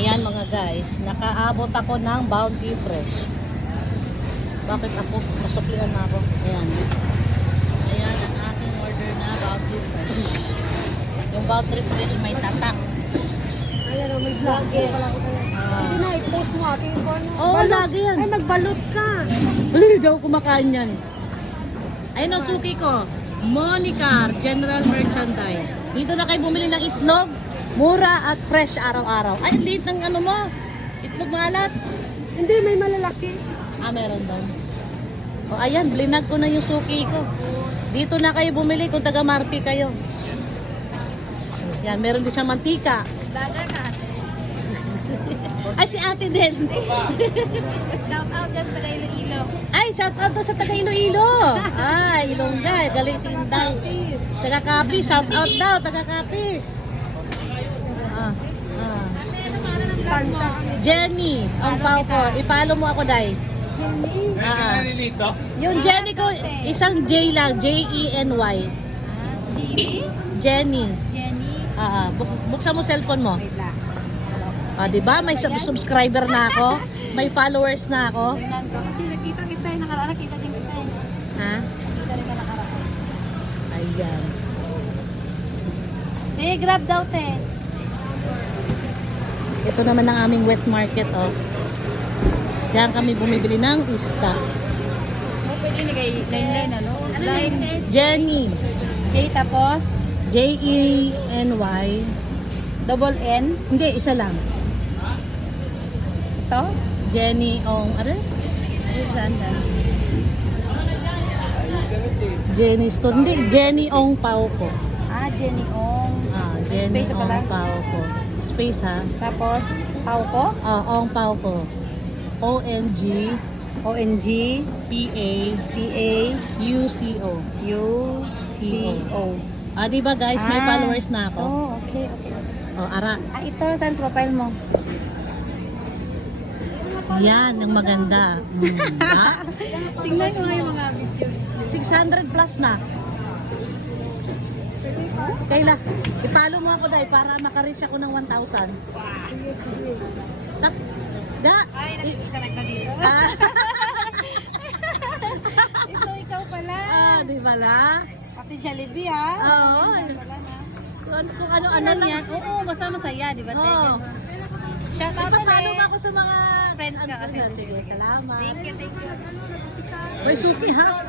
Ayan mga guys, nakaabot ako ng Bounty Fresh. Bakit ako? Masuklian na ako. Ayan. Ayan ang aking order na Bounty Fresh. Yung Bounty Fresh may tatak. Ayan, may vlogger. Hindi na, i-post mo aking phone. Oo, lagi yan. Ay, magbalot ka. Hindi daw kumakain yan. Ayun ang suki ko. Monica General Merchandise. Dito na kayo bumili ng itlog. Mura at fresh araw-araw. Ay, liit ng ano mo. Itlog maalat. Hindi, may malalaki. Meron doon. O ayan, blinag ko na yung suki ko. Dito na kayo bumili kung taga Marpi kayo. Yan, meron din siyang mantika. Daga ka ate. Ay, si ate din. Shout out dyan sa taga Iloilo. Ay, shout out to sa taga Iloilo. Ay, Ilongga. Galing si Inday. Taga Kapis, shout out daw, taga Kapis. Pansa kami. Jenny, ang pao ko. I-follow mo ako, Day. Jenny. Yung Jenny ko, isang J lang. J-E-N-Y. Jenny. Jenny. Buksan mo cellphone mo. Wait lang. Diba? May subscriber na ako. May followers na ako. Tingnan ko. Kasi nakita kita yung nakaraan. Nakita din kita eh. Ha? Nakita rin ka nakaraan. Ayan. Grab daw te. Ito naman ang aming wet market, oh. Diyan kami bumibili ng isda. Pwede ni kay line ano? Line. Jenny. J tapos J-E-N-Y. double N. Hindi, isa lang. Ito? Jenny Ong, ano? Saan dyan? Jenny Store. Hindi, Jenny Ong Pao ko. Jenny Ong. Jenny Space Ong pala? Pao ko. Space, ha? Tapos, Pau ko? Ong Pao ko. O-N-G O-N-G P-A P-A-U-C-O. U-C-O. Diba guys, may followers na ako. Okay. Ara. Ito, saan profile mo? Yan, ang maganda. Tingnan ko nga yung mga video. 600 plus na. Kayla, i-follow mo ako dahil para makareach ako ng 1,000. Sige. Ay, Nag-connect na dito. Ito, ikaw pala. Di ba la? Pati Jollibee ha? Oo. Kung ano-ano lang. yan? Oo, basta masaya, di ba? Oo. Shout out Ipapalo mo ako sa mga Friends ka kasi. Sige, salamat. Thank you. May suki ha?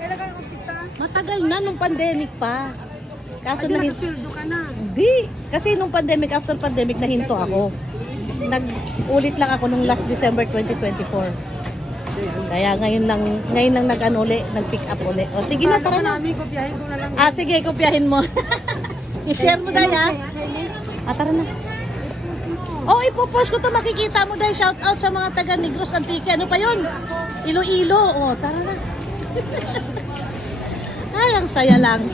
Kailan ka nag-umpisa? Matagal na nung pandemic pa. Kaso Ay, na nakasweldo ka na. Hindi. Kasi nung pandemic, after pandemic, nahinto ako. Nag-ulit lang ako nung last December 2024. Kaya ngayon lang nag-ano uli, nag-pick up uli. O sige na, tara na. Namin, kopyahin ko na lang. Sige, kopyahin mo. I-share mo dahil ha. Tara na. Ipopost ko to, makikita mo dahil shout out sa mga taga Negros Antique. Ano pa yun? Iloilo. Tara na. Ay, ang saya lang.